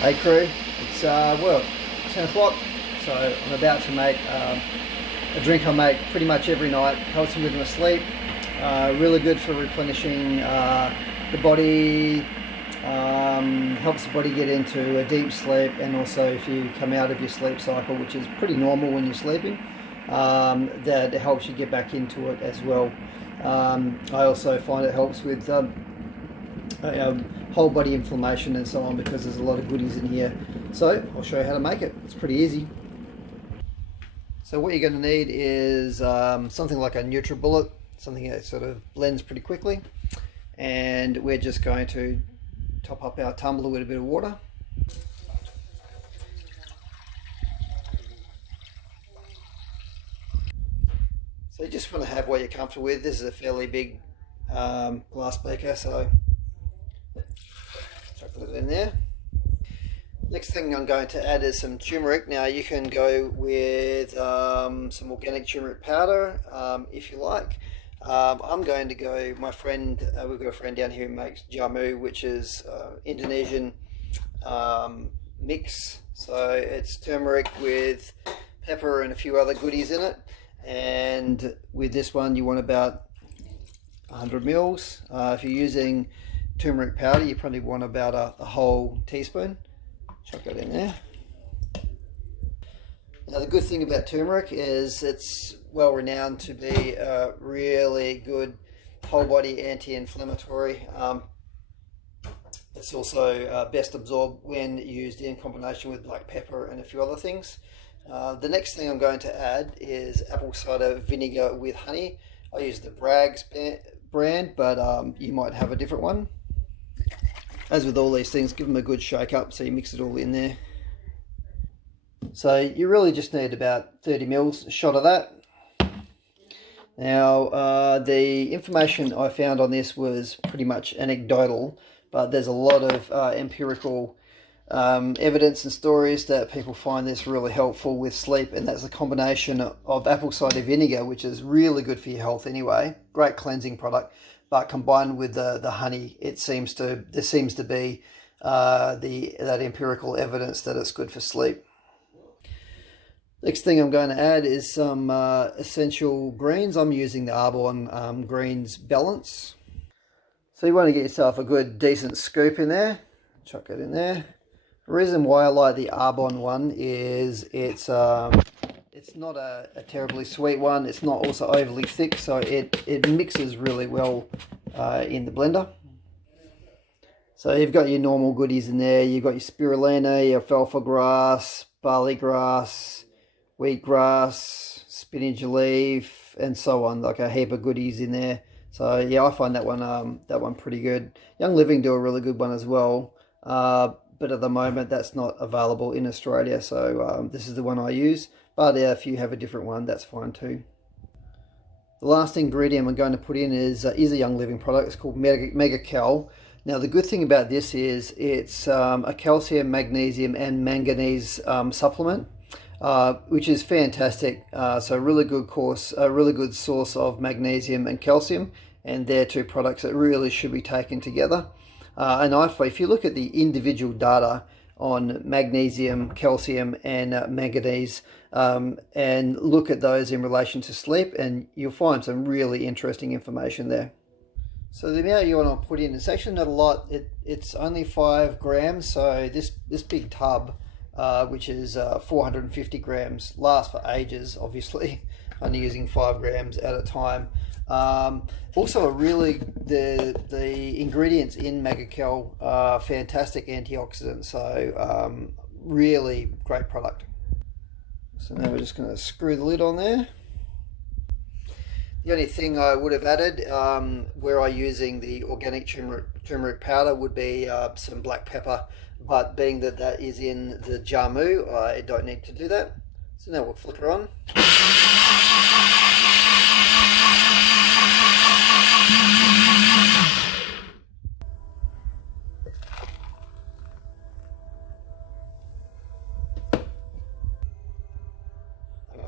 Hey crew, it's well 10 o'clock, so I'm about to make a drink I make pretty much every night. Helps me with my sleep, really good for replenishing the body, helps the body get into a deep sleep, and also if you come out of your sleep cycle, which is pretty normal when you're sleeping, that it helps you get back into it as well. I also find it helps with whole body inflammation and so on, because there's a lot of goodies in here. So I'll show you how to make it. It's pretty easy. So what you're going to need is something like a NutriBullet, something that sort of blends pretty quickly, and we're just going to top up our tumbler with a bit of water. So you just want to have what you're comfortable with. This is a fairly big glass beaker, so chuck it in there. Next thing I'm going to add is some turmeric. Now you can go with some organic turmeric powder if you like. I'm going to go, we've got a friend down here who makes jamu, which is Indonesian mix. So it's turmeric with pepper and a few other goodies in it. And with this one you want about 100 mils. If you're using turmeric powder, you probably want about a whole teaspoon. Chuck that in there. Now the good thing about turmeric is it's well renowned to be a really good whole body anti-inflammatory. It's also best absorbed when used in combination with black pepper and a few other things. The next thing I'm going to add is apple cider vinegar with honey. I use the Bragg's brand, but you might have a different one. As with all these things, give them a good shake up so you mix it all in there. So you really just need about 30 mils, a shot of that. Now the information I found on this was pretty much anecdotal, but there's a lot of empirical evidence and stories that people find this really helpful with sleep, and that's a combination of apple cider vinegar, which is really good for your health anyway, great cleansing product, but combined with the honey, there seems to be that empirical evidence that it's good for sleep. Next thing I'm going to add is some essential greens. I'm using the Arbonne Greens Balance. So you want to get yourself a good decent scoop in there. Chuck it in there. The reason why I like the Arbonne one is it's not a terribly sweet one. It's not also overly thick, so it mixes really well in the blender. So you've got your normal goodies in there. You've got your spirulina, your alfalfa grass, barley grass, wheatgrass, spinach leaf, and so on. Like a heap of goodies in there. So yeah, I find that one pretty good. Young Living do a really good one as well. But at the moment that's not available in Australia, so this is the one I use. But if you have a different one, that's fine too. The last ingredient I'm going to put in is a Young Living product. It's called Mega Cal. Now the good thing about this is it's a calcium, magnesium and manganese supplement, which is fantastic. So a really good source of magnesium and calcium, and they're two products that really should be taken together. And if you look at the individual data on magnesium, calcium and manganese, and look at those in relation to sleep, and you'll find some really interesting information there. So the amount you want to put in, it's actually not a lot. It's only 5 grams, so this big tub, which is 450 grams, lasts for ages, obviously, only using 5 grams at a time. Also the ingredients in MegaCal are fantastic antioxidants, so really great product. So now we're just going to screw the lid on there. The only thing I would have added, where I'm using the organic turmeric powder, would be some black pepper, but being that that is in the jamu, I don't need to do that. So now we'll flick her on.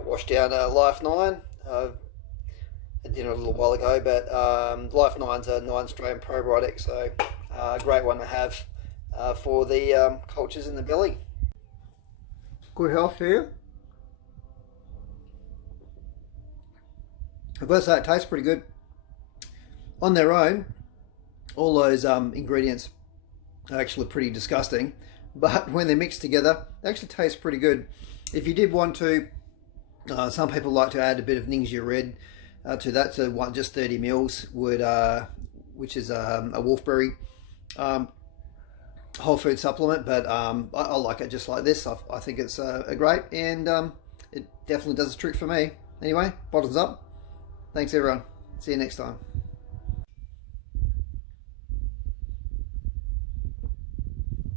Washed down Life 9. I did it a little while ago, but Life 9's a 9 strain probiotic, so great one to have. for the cultures in the belly. Good health here. I've got to say, it tastes pretty good. On their own, all those ingredients are actually pretty disgusting, but when they're mixed together, they actually taste pretty good. If you did want to, some people like to add a bit of Ningxia Red to that, so just 30 mils would, which is a wolfberry whole food supplement, but I like it just like this. I think it's great, and it definitely does the trick for me. Anyway, bottoms up. Thanks everyone. See you next time.